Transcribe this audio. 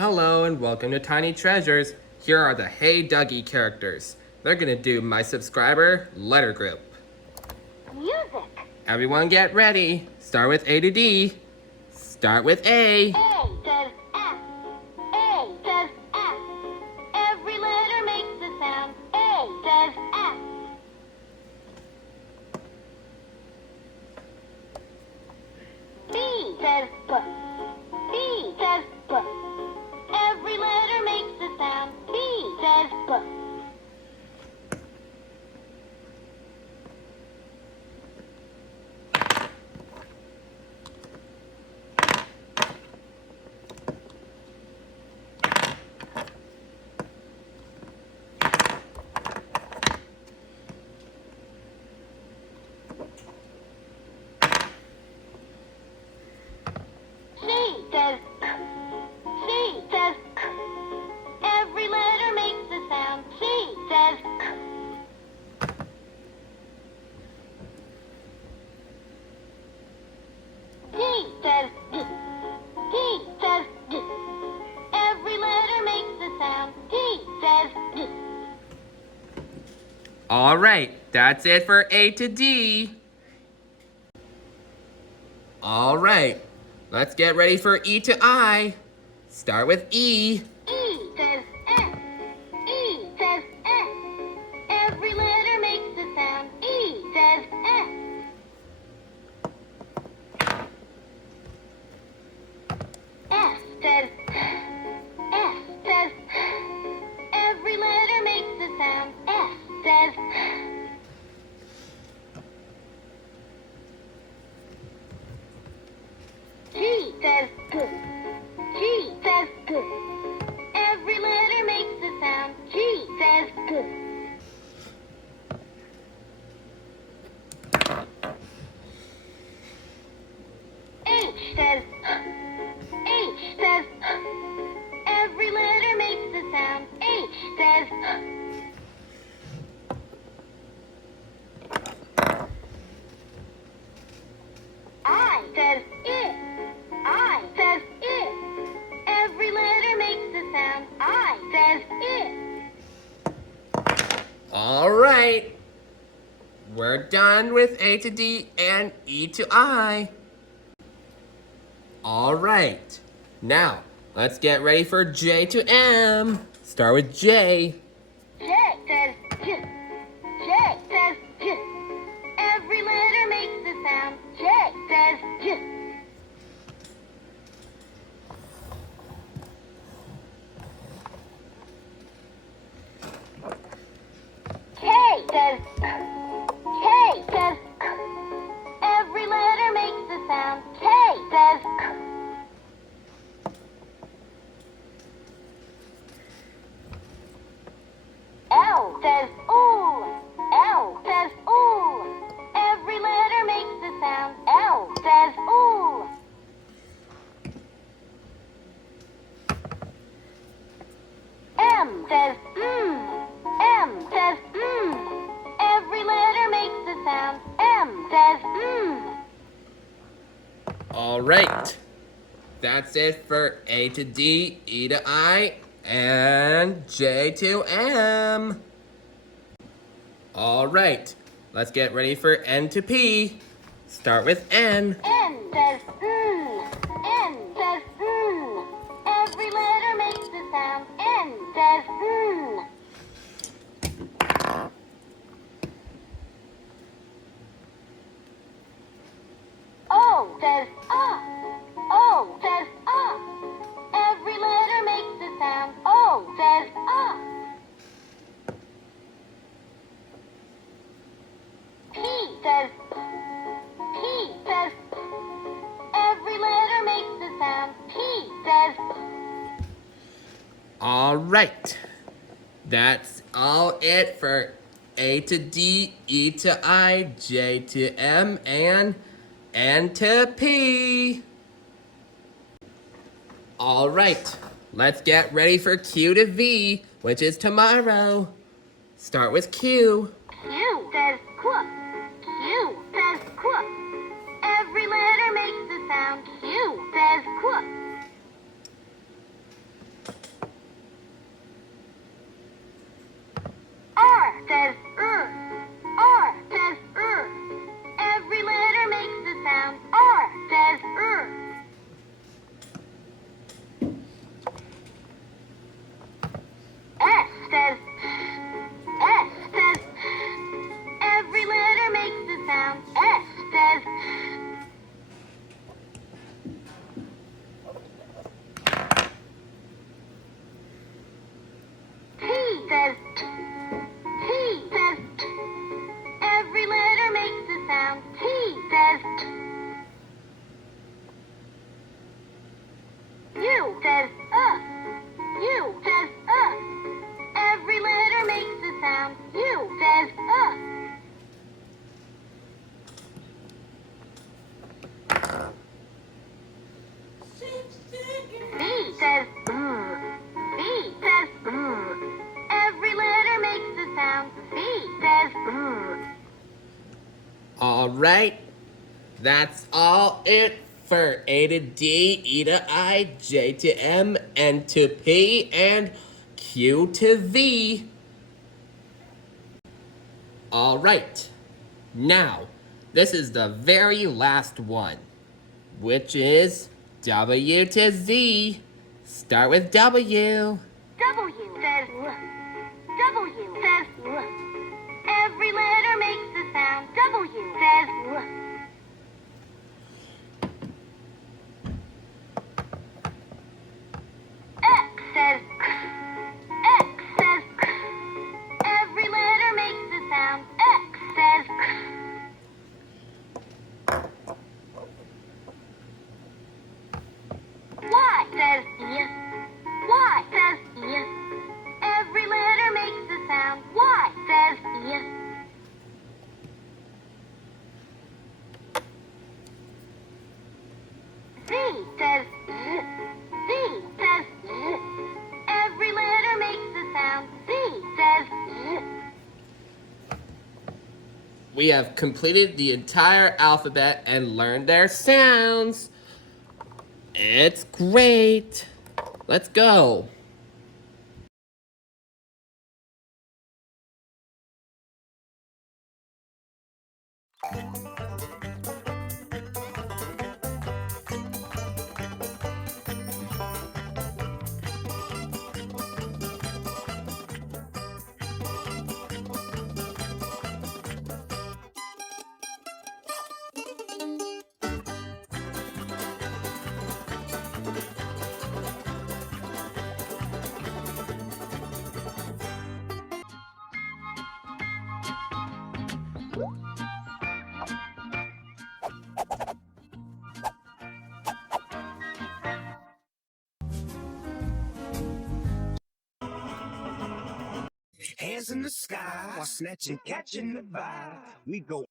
Hello and welcome to Tiny Treasures. Here are the Hey Duggee characters. They're gonna do my subscriber letter group. Music. Everyone get ready. Start with A to D. Start with A. A says F. A says F. Every letter makes a sound. A says F. B says B. B says B. Every letter makes a sound. B says B. C says K. C says K. Every letter makes a sound. C says K. D says D. D says D. Every letter makes a sound. D says D. All right, that's it for A to D. All right, let's get ready for E to I. Start with E. E says F. E says F. Every letter makes a sound. E says F. F says F says every letter makes a sound. F says G says G. G says G. Every letter makes a sound. G says G. H says H says every letter makes a sound. H says I says it. I says it. Every letter makes a sound. I says it. All right, we're done with A to D and E to I. All right, now let's get ready for J to M. Start with J. J says J. J says J. Every letter makes a sound. J says J. K says K says K. Every letter makes a sound. K says K. L says ooh. L says ooh. Every letter makes a sound. L says ooh. M says M says Every letter makes a sound. M says All right, that's it for A to D, E to I, and J to M. All right, let's get ready for N to P. Start with N. N says N says Every letter makes a sound. N says O says O says Every letter makes a sound. O says P says P says every letter makes a sound. P says All right, that's all it for A to D, E to I, J to M, and N to P. All right, let's get ready for Q to V, which is tomorrow. Start with Q. Q says Q. Q says Q. Every letter makes a sound. Q says Q. says T. T says T. Every letter makes a sound. T says T. U says U says Every letter makes a sound. U says V says V says Every letter makes a sound. V says All right. That's all it for A to D, E to I, J to M, N to P, and Q to V. All right. Now, this is the very last one, which is W to Z. Start with W. W says W says Every letter makes a sound. W says X says X says Every letter makes a sound. X says Y says Y says Every letter makes a sound. Y says Z says Z says Every letter makes a sound. Z says We have completed the entire alphabet and learned their sounds. It's great. Let's go. Hands in the sky while snatching, catching the vibe. We go